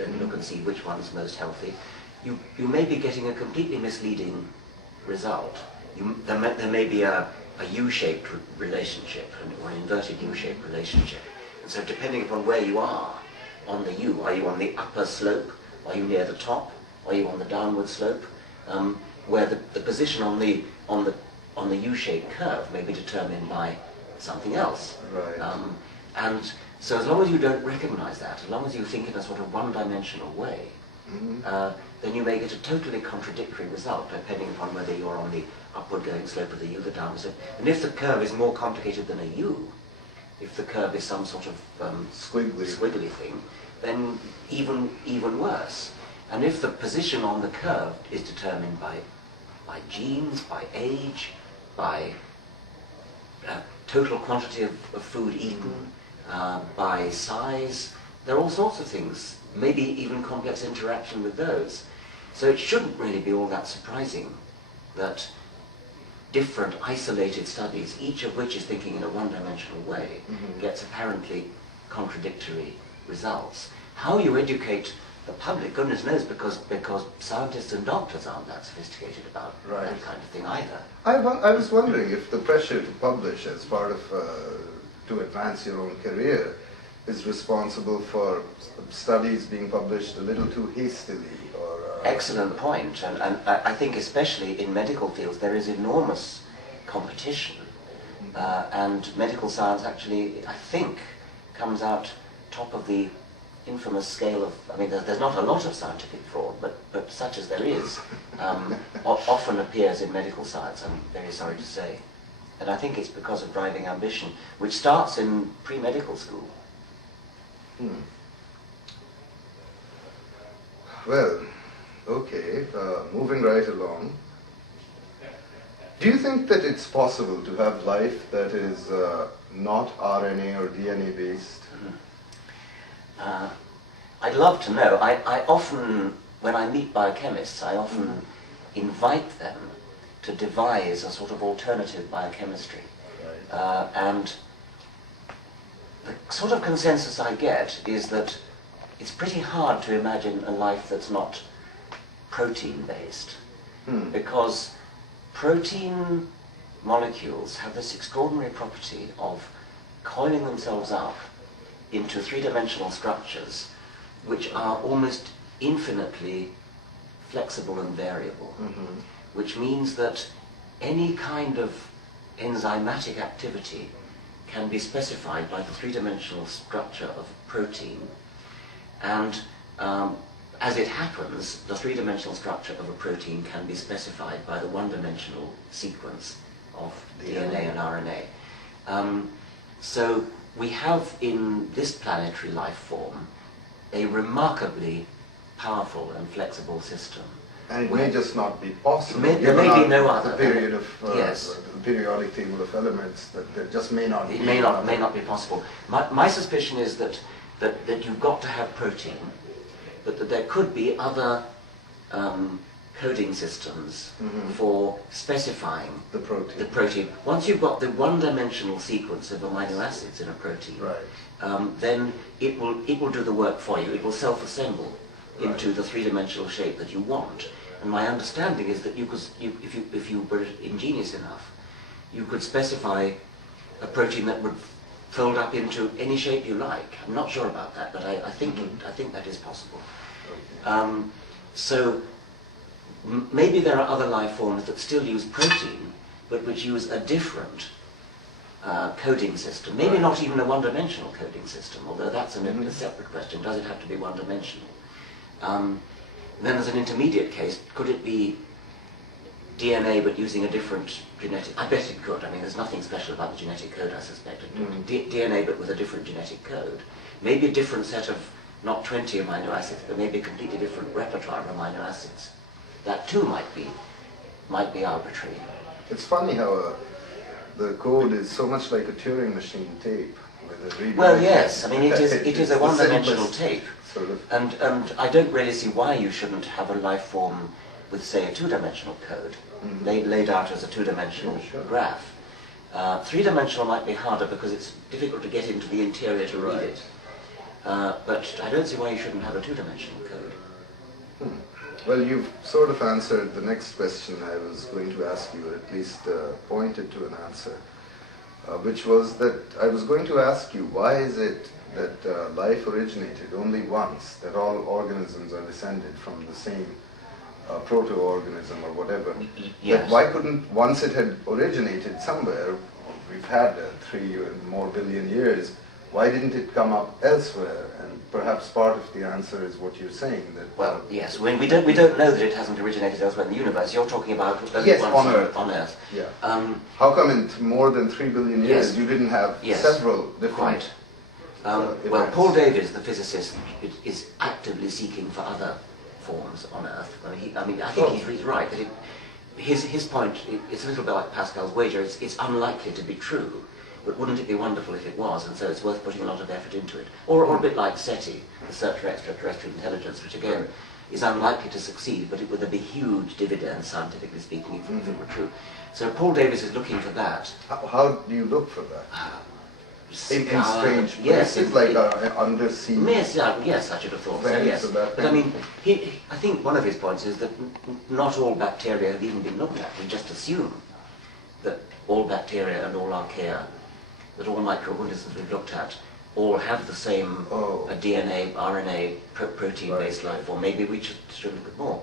then look and see which one's most healthy, you may be getting a completely misleading result. There may be a U-shaped relationship, or an inverted U-shaped relationship. And so depending upon where you are on the U, are you on the upper slope, are you near the top, are you on the downward slope, where the position on the U-shaped curve may be determined by something else. Right. And so as long as you don't recognize that, as long as you think in a sort of one-dimensional way, then you may get a totally contradictory result depending upon whether you're on the upward going slope of the U, the downward slope. And if the curve is more complicated than a U, if the curve is some sort of squiggly thing, then even worse. And if the position on the curve is determined by genes, by age, by total quantity of food eaten, by size, there are all sorts of things, maybe even complex interaction with those. So it shouldn't really be all that surprising that different isolated studies, each of which is thinking in a one-dimensional way, gets apparently contradictory results. How you educate the public, goodness knows, because scientists and doctors aren't that sophisticated about that kind of thing either. I was wondering if the pressure to publish as part of, to advance your own career, is responsible for studies being published a little too hastily, or... Excellent point, and I think especially in medical fields there is enormous competition, and medical science actually, I think, comes out top of the infamous scale of, I mean, there's not a lot of scientific fraud, but such as there is, often appears in medical science, I'm very sorry to say. And I think it's because of driving ambition, which starts in pre-medical school. Well, okay, moving right along. Do you think that it's possible to have life that is not RNA or DNA based? I'd love to know. I often, when I meet biochemists, I often invite them to devise a sort of alternative biochemistry. And the sort of consensus I get is that it's pretty hard to imagine a life that's not protein-based, because protein molecules have this extraordinary property of coiling themselves up into three-dimensional structures which are almost infinitely flexible and variable, which means that any kind of enzymatic activity can be specified by the three-dimensional structure of protein, and as it happens, the three-dimensional structure of a protein can be specified by the one-dimensional sequence of DNA and RNA. So we have in this planetary life form a remarkably powerful and flexible system. And it may just not be possible. There may be no other. The period of the periodic table of elements, that there just may not be. It may not be possible. My suspicion is that you've got to have protein, but that there could be other coding systems for specifying the protein. Once you've got the one-dimensional sequence of amino acids in a protein, then it will do the work for you. It will self-assemble into the three-dimensional shape that you want. And my understanding is that if you were ingenious enough, you could specify a protein that would fold up into any shape you like. I'm not sure about that, but I think that is possible. So maybe there are other life forms that still use protein, but which use a different coding system. Maybe not even a one-dimensional coding system, although that's a separate question. Does it have to be one-dimensional? Then there's an intermediate case. Could it be DNA but using a different genetic... I bet it could. I mean, there's nothing special about the genetic code, I suspect. DNA but with a different genetic code. Maybe a different set of, not 20 amino acids, but maybe a completely different repertoire of amino acids. That too might be arbitrary. It's funny how the code is so much like a Turing machine tape. Well, yes. I mean, it is a one-dimensional tape. Sort of. And I don't really see why you shouldn't have a life form with, say, a two-dimensional code, laid out as a two-dimensional graph. Three-dimensional might be harder because it's difficult to get into the interior to read it. But I don't see why you shouldn't have a two-dimensional code. Well, you've sort of answered the next question I was going to ask you, or at least pointed to an answer, which was that I was going to ask you, why is it that life originated only once, that all organisms are descended from the same proto-organism or whatever? Yes. That why couldn't, once it had originated somewhere, we've had 3 or more billion years, why didn't it come up elsewhere? And perhaps part of the answer is what you're saying, that... Well, yes, we don't know that it hasn't originated elsewhere in the universe. You're talking about yes, once on Earth. On Earth. Yeah. How come in more than 3 billion years yes, you didn't have yes, several different... Quite. Well, Paul Davies, the physicist, is actively seeking for other forms on Earth. I think he's right. That his point, it's a little bit like Pascal's wager, it's unlikely to be true, but wouldn't it be wonderful if it was, and so it's worth putting a lot of effort into it. Or a bit like SETI, the Search for Extraterrestrial Intelligence, which again is unlikely to succeed, but it would be huge dividends, scientifically speaking, if it were true. So Paul Davies is looking for that. How do you look for that? In strange yes, places, like undersea... Yes, yes, I should have thought so, yes. But I mean, I think one of his points is that not all bacteria have even been looked at. We just assume that all bacteria and all archaea, that all microorganisms we've looked at, all have the same DNA, RNA, protein-based life form. Maybe we should look at more.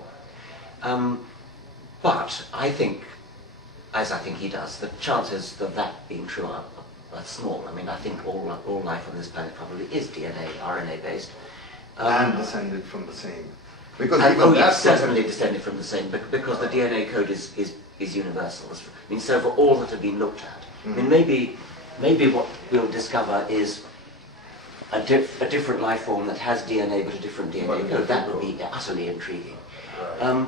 But I think, as I think he does, the chances of that being true are small. I mean, I think all life on this planet probably is DNA, RNA based. And descended from the same. Because yes, certainly descended from the same, because the DNA code is universal. I mean, so for all that have been looked at, I mean, maybe what we'll discover is a different life form that has DNA but a different DNA code. That would be utterly intriguing. Right.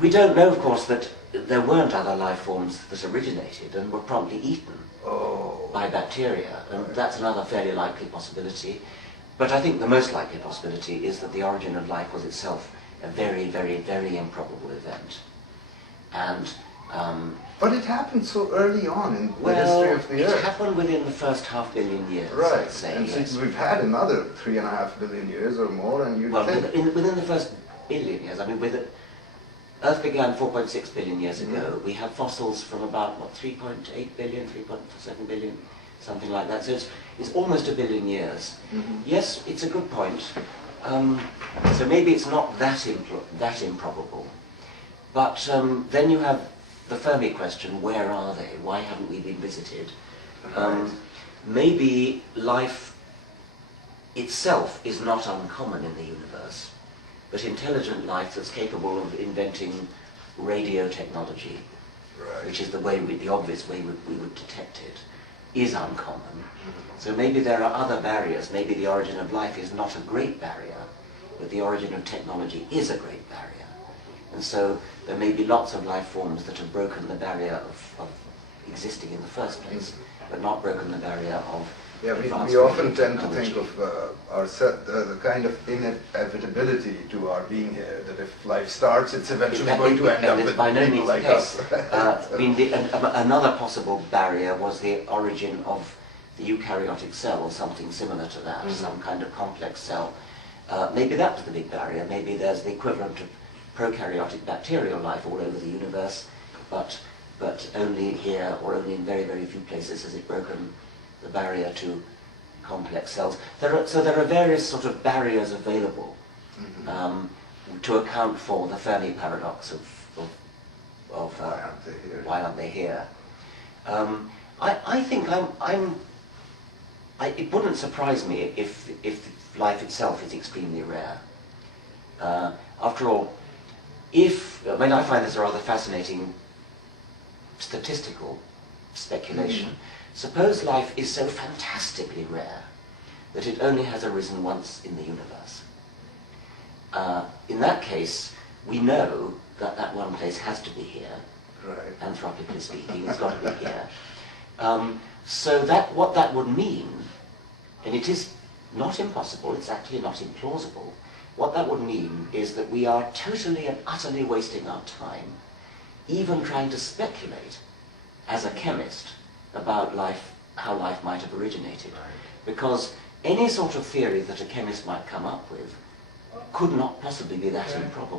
We don't know, of course, that there weren't other life forms that originated and were promptly eaten by bacteria, and that's another fairly likely possibility. But I think the most likely possibility is that the origin of life was itself a very, very, very improbable event. And but it happened so early on in the history of the Earth. It happened within the first 500 million years. Right, I'd say, and yes. since we've had another 3.5 billion years or more, and you think... within the first billion years, I mean, Earth began 4.6 billion years ago. We have fossils from about, 3.8 billion, 3.7 billion, something like that. So it's almost a billion years. Yes, it's a good point. So maybe it's not that improbable. But then you have the Fermi question, where are they? Why haven't we been visited? Maybe life itself is not uncommon in the universe, but intelligent life that's capable of inventing radio technology, which is the obvious way we would detect it, is uncommon. So maybe there are other barriers. Maybe the origin of life is not a great barrier, but the origin of technology is a great barrier. And so there may be lots of life forms that have broken the barrier of existing in the first place, but not broken the barrier of... Yeah, we often tend to think of the kind of inevitability to our being here, that if life starts, it's eventually going to end up with by no people means like the case. us. I mean, another possible barrier was the origin of the eukaryotic cell, or something similar to that, some kind of complex cell. Maybe that was the big barrier. Maybe there's the equivalent of prokaryotic bacterial life all over the universe, but only here, or only in very, very few places has it broken the barrier to complex cells. So there are various sort of barriers available to account for the Fermi paradox of why aren't they here? I think it wouldn't surprise me if life itself is extremely rare. After all, I find this a rather fascinating statistical speculation. Suppose life is so fantastically rare that it only has arisen once in the universe. In that case, we know that that one place has to be here, anthropically speaking, it's got to be here. So what that would mean, and it is not impossible, it's actually not implausible, what that would mean is that we are totally and utterly wasting our time even trying to speculate as a chemist about life, how life might have originated. Because any sort of theory that a chemist might come up with could not possibly be that improbable.